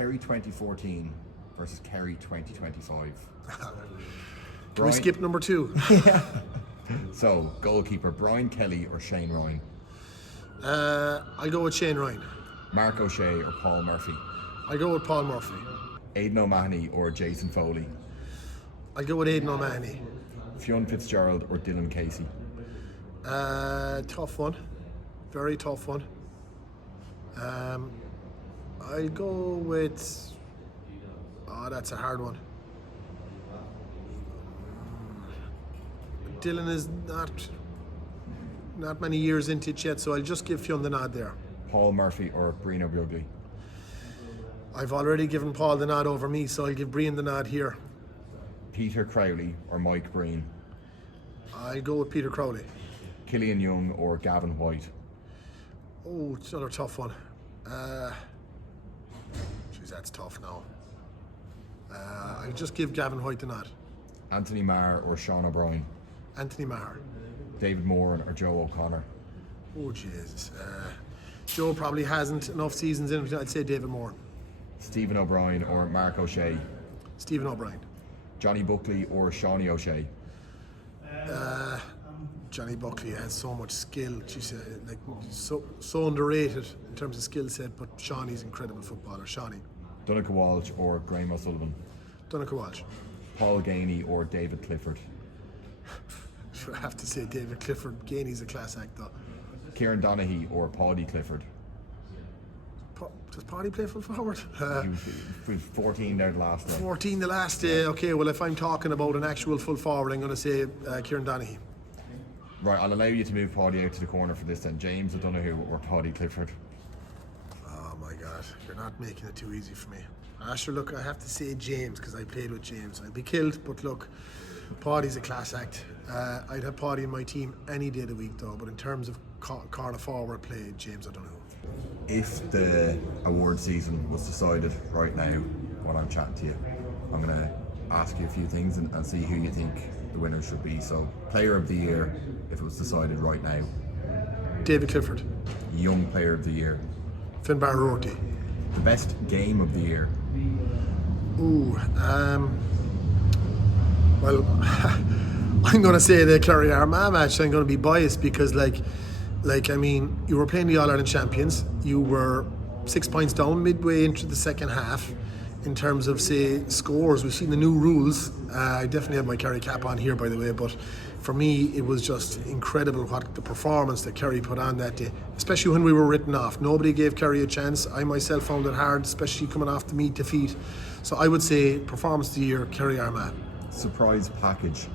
Kerry 2014 versus Kerry 2025. Can we skip number 2? Yeah. So, goalkeeper, Brian Kelly or Shane Ryan? I'll go with Shane Ryan. Marc Ó'Sé or Paul Murphy? I'll go with Paul Murphy. Aidan O'Mahony or Jason Foley? I'll go with Aidan O'Mahony. Fionn Fitzgerald or Dylan Casey? Tough one. Very tough one. I'll go with... Oh, that's a hard one. Dylan is not many years into it yet, so I'll just give Fionn the nod there. Paul Murphy or Brino Bugli? I've already given Paul the nod over me, so I'll give Brian the nod here. Peter Crowley or Mike Breen? I'll go with Peter Crowley. Killian Young or Gavin White? Oh, it's another tough one. Jeez, that's tough now. I'll just give Gavin White the nod. Anthony Marr or Sean O'Brien? Anthony Marr. David Moore or Joe O'Connor? Oh, Jesus. Joe probably hasn't enough seasons in it. I'd say David Moore. Stephen O'Brien or Marc Ó'Sé? Stephen O'Brien. Johnny Buckley or Shawnee O'Shea? Johnny Buckley has so much skill. She's like so underrated in terms of skill set, but Shawnee's incredible footballer. Shawnee. Donaghy Walsh or Graham O'Sullivan? Donaghy Walsh. Paul Gainey or David Clifford? I have to say David Clifford. Gainey's a class act though. Kieran Donaghy or Paddy Clifford? Does Paddy play full forward? He was 14 there the last time. 14 the last day. Okay, well if I'm talking about an actual full forward, I'm going to say Kieran Donaghy. Right, I'll allow you to move Paddy out to the corner for this then. James O'Donoghue or Paddy Clifford? Oh my God, you're not making it too easy for me. Sure, look, I have to say James because I played with James. I'd be killed, but look, Paddy's a class act. I'd have Paddy in my team any day of the week though, but in terms of corner forward play, James O'Donoghue. If the award season was decided right now, when I'm chatting to you, I'm going to ask you a few things and see who you think the winner should be. So, Player of the Year, if it was decided right now. David Clifford. Young Player of the Year. Finn Barrorty. The best game of the year. Ooh, well, I'm going to say the Kerry GAA match. I'm going to be biased because, I mean, you were playing the All-Ireland champions. You were 6 points down midway into the second half. In terms of, say, scores, we've seen the new rules. I definitely have my Kerry cap on here, by the way, but for me, it was just incredible what the performance that Kerry put on that day, especially when we were written off. Nobody gave Kerry a chance. I myself found it hard, especially coming off the Meath defeat. So I would say performance of the year, Kerry GAA. Surprise package.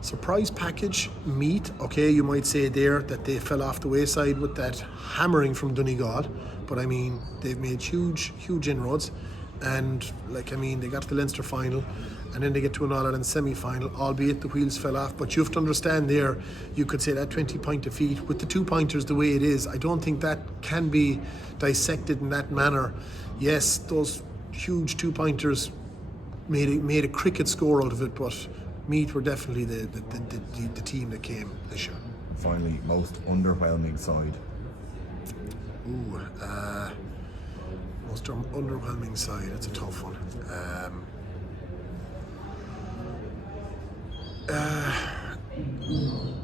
Surprise package, Meath. Okay, you might say there that they fell off the wayside with that hammering from Donegal, but I mean, they've made huge inroads. And they got to the Leinster final and then they get to an All-Ireland semi-final, albeit the wheels fell off. But you have to understand there, you could say that 20-point defeat with the 2 pointers the way it is, I don't think that can be dissected in that manner. Yes, those huge 2 pointers made a cricket score out of it, but Meath were definitely the team that came this year. Finally, most underwhelming side. Ooh, most underwhelming side. That's a tough one.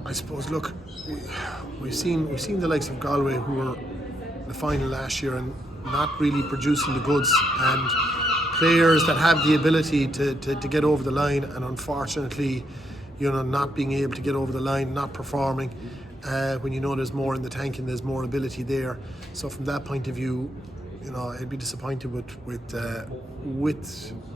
I suppose. Look, we've seen the likes of Galway, who were in the final last year and not really producing the goods, and players that have the ability to get over the line, and unfortunately, not being able to get over the line, not performing. When there's more in the tank and there's more ability there. So from that point of view, I'd be disappointed with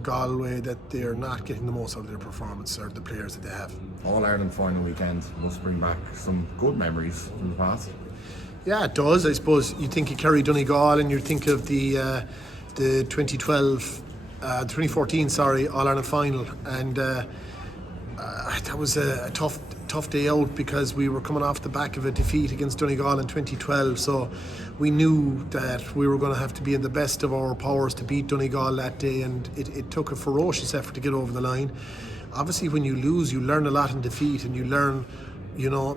Galway that they're not getting the most out of their performance or the players that they have. All-Ireland final weekend must bring back some good memories from the past. Yeah, it does. I suppose you think of Kerry Donegal and you think of the 2014 All-Ireland final, and that was a tough day out because we were coming off the back of a defeat against Donegal in 2012, so we knew that we were going to have to be in the best of our powers to beat Donegal that day, and it took a ferocious effort to get over the line. Obviously, when you lose, you learn a lot in defeat, and you learn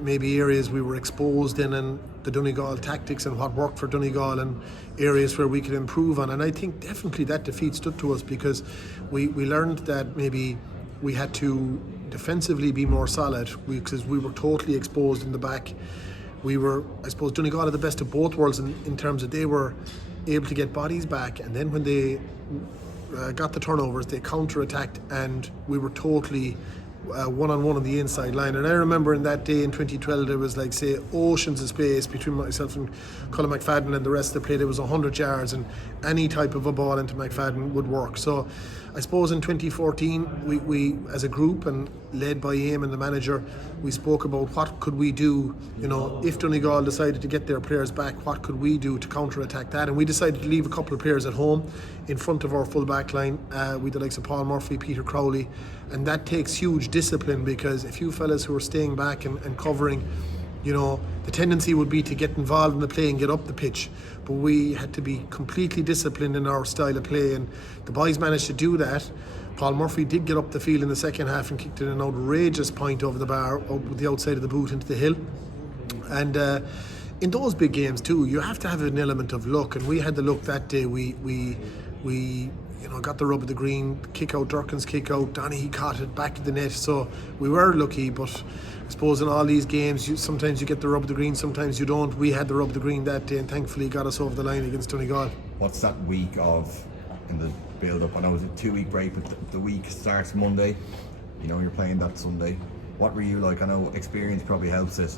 maybe areas we were exposed in, and the Donegal tactics and what worked for Donegal and areas where we could improve on. And I think definitely that defeat stood to us because we learned that maybe we had to defensively be more solid because we were totally exposed in the back. We were, I suppose, Donegal had the best of both worlds in terms of they were able to get bodies back, and then when they got the turnovers, they counter-attacked, and we were totally one-on-one on the inside line. And I remember in that day in 2012, there was like, say, oceans of space between myself and Colin McFadden and the rest of the play. There was 100 yards, and any type of a ball into McFadden would work. So I suppose in 2014, we as a group and led by Eamon, the manager, we spoke about what could we do, you know, if Donegal decided to get their players back, what could we do to counter-attack that? And we decided to leave a couple of players at home in front of our full back line with the likes of Paul Murphy, Peter Crowley, and that takes huge discipline because if you fellas who are staying back and covering, you know, the tendency would be to get involved in the play and get up the pitch, but we had to be completely disciplined in our style of play, and the boys managed to do that. Paul Murphy did get up the field in the second half and kicked in an outrageous point over the bar, with the outside of the boot into the hill. And in those big games too, you have to have an element of luck, and we had the luck that day. We you know, got the rub of the green, kick out, Durkin's kick out, Donaghy caught it back to the net, so we were lucky. But I suppose in all these games, sometimes you get the rub of the green, sometimes you don't. We had the rub of the green that day, and thankfully got us over the line against Donegal. What's that week of in the build-up? I know it was a 2-week break, but the week starts Monday. You know, you're playing that Sunday. What were you like? I know experience probably helps it,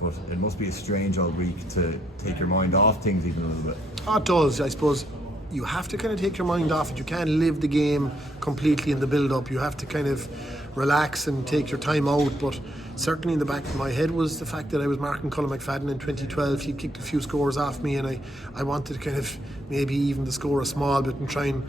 but it must be a strange old week to take your mind off things even a little bit. Oh, it does, I suppose. You have to kind of take your mind off it. You can't live the game completely in the build-up. You have to kind of relax and take your time out. But certainly in the back of my head was the fact that I was marking Colin McFadden in 2012. He kicked a few scores off me, and I wanted to kind of maybe even the score a small bit and try and,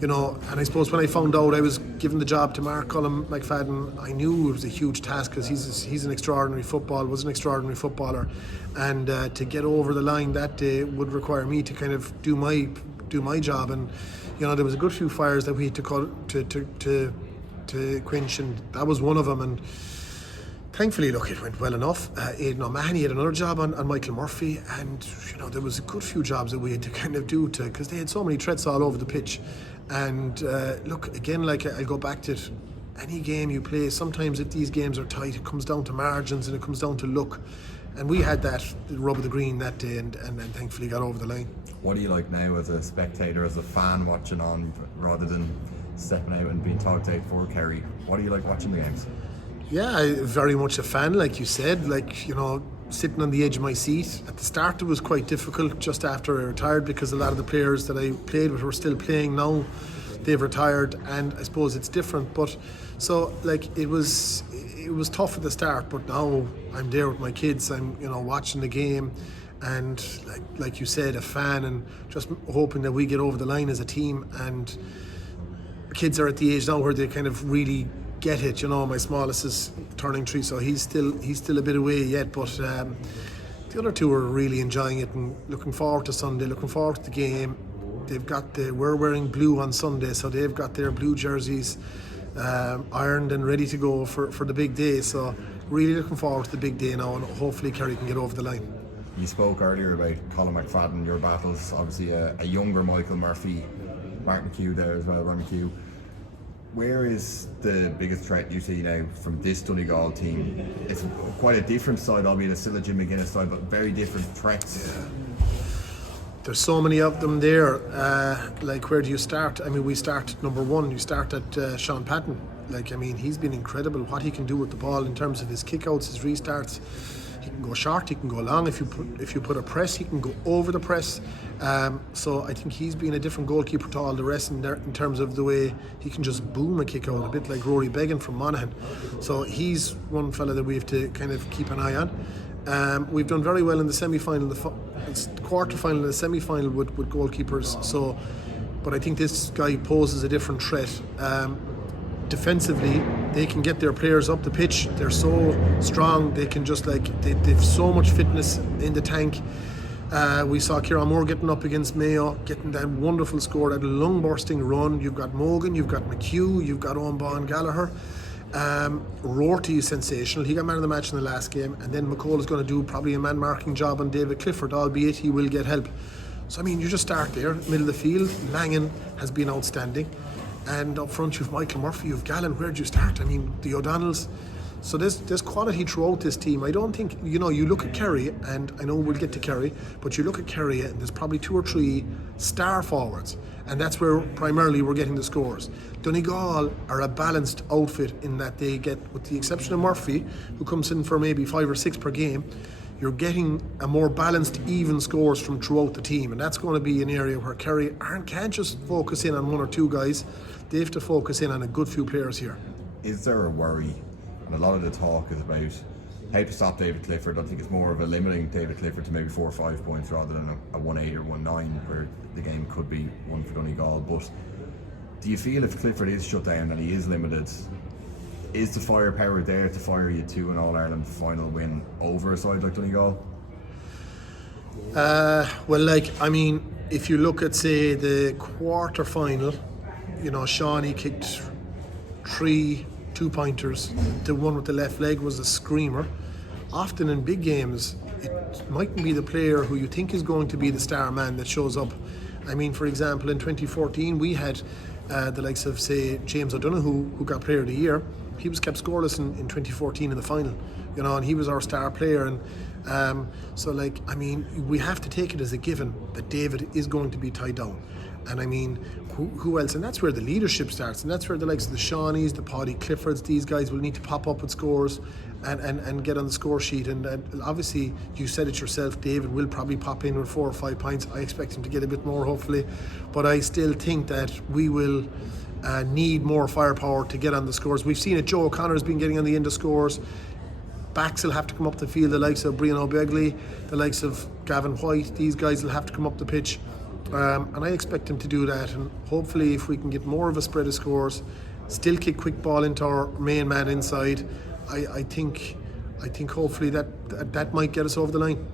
you know. And I suppose when I found out I was given the job to mark Colin McFadden, I knew it was a huge task because he's an extraordinary footballer, and to get over the line that day would require me to kind of do my job. And you know, there was a good few fires that we had to quench, and that was one of them. And thankfully, look, it went well enough. Aidan O'Mahony had another job on Michael Murphy, and you know, there was a good few jobs that we had to kind of do because they had so many threats all over the pitch. And look, again, like I'll go back to it, any game you play, sometimes if these games are tight, it comes down to margins and it comes down to luck. And we had that rub of the green that day, and thankfully got over the line. What do you like now as a spectator, as a fan watching on, rather than stepping out and being talked out for Kerry? What do you like watching the games? Yeah, I'm very much a fan, like you said. Like, you know, sitting on the edge of my seat. At the start it was quite difficult just after I retired because a lot of the players that I played with were still playing now. They've retired, and I suppose it's different. But so like it was tough at the start, but now I'm there with my kids. I'm, you know, watching the game, and like you said, a fan, and just hoping that we get over the line as a team. And kids are at the age now where they kind of really get it. You know, my smallest is turning 3, so he's still a bit away yet. But the other two are really enjoying it and looking forward to Sunday, looking forward to the game. We're wearing blue on Sunday, so they've got their blue jerseys ironed and ready to go for the big day. So really looking forward to the big day now, and hopefully Kerry can get over the line. You spoke earlier about Colin McFadden, your battles, obviously a younger Michael Murphy, Mark McHugh there as well, Ron McHugh. Where is the biggest threat you see now from this Donegal team? It's quite a different side, albeit it's still a Jim McGuinness side, but very different threats. Yeah. There's so many of them there. Like, where do you start? I mean, we start at number 1. You start at Sean Patton. Like, I mean, he's been incredible. What he can do with the ball in terms of his kickouts, his restarts. He can go short, he can go long. If you put a press, he can go over the press. So I think he's been a different goalkeeper to all the rest in terms of the way he can just boom a kick out, a bit like Rory Beggan from Monaghan. So he's one fella that we have to kind of keep an eye on. We've done very well in the semi-final, the quarter-final and the semi-final with goalkeepers. So, but I think this guy poses a different threat. Defensively, they can get their players up the pitch. They're so strong. They can just they've so much fitness in the tank. We saw Kieran Moore getting up against Mayo, getting that wonderful score, that lung-bursting run. You've got Morgan, you've got McHugh, you've got Owen Baugh and Gallagher. Rorty is sensational. He got man of the match in the last game, and then McCall is going to do probably a man marking job on David Clifford, albeit he will get help. So I mean, you just start there, middle of the field. Langan has been outstanding, and up front you've Michael Murphy, you've Gallen. Where do you start? I mean, the O'Donnells. So there's quality throughout this team. I don't think, you look at Kerry, and I know we'll get to Kerry, but you look at Kerry and there's probably 2 or 3 star forwards, and that's where primarily we're getting the scores. Donegal are a balanced outfit in that they get, with the exception of Murphy, who comes in for maybe 5 or 6 per game, you're getting a more balanced, even scores from throughout the team, and that's going to be an area where Kerry can't just focus in on 1 or 2 guys. They have to focus in on a good few players here. Is there a worry? And a lot of the talk is about how to stop David Clifford. I think it's more of a limiting David Clifford to maybe 4 or 5 points rather than a 1-8 or 1-9 where the game could be one for Donegal. But do you feel if Clifford is shut down and he is limited, is the firepower there to fire you to an All-Ireland final win over a side like Donegal? If you look at, say, the quarter final, Shawnee kicked 3 2-pointers. The one with the left leg was a screamer. Often in big games, it mightn't be the player who you think is going to be the star man that shows up. I mean, for example, in 2014, we had the likes of, say, James O'Donoghue, who got Player of the Year. He was kept scoreless in 2014 in the final, and he was our star player. And we have to take it as a given that David is going to be tied down. And I mean, who else? And that's where the leadership starts, and that's where the likes of the Shawnees, the Paddy Cliffords, these guys will need to pop up with scores and get on the score sheet. And obviously, you said it yourself, David will probably pop in with 4 or 5 points. I expect him to get a bit more, hopefully. But I still think that we will need more firepower to get on the scores. We've seen it, Joe O'Connor's been getting on the end of scores. Backs will have to come up the field, the likes of Brian O'Begley, the likes of Gavin White. These guys will have to come up the pitch. And I expect him to do that, and hopefully if we can get more of a spread of scores, still kick quick ball into our main man inside, I think hopefully that might get us over the line.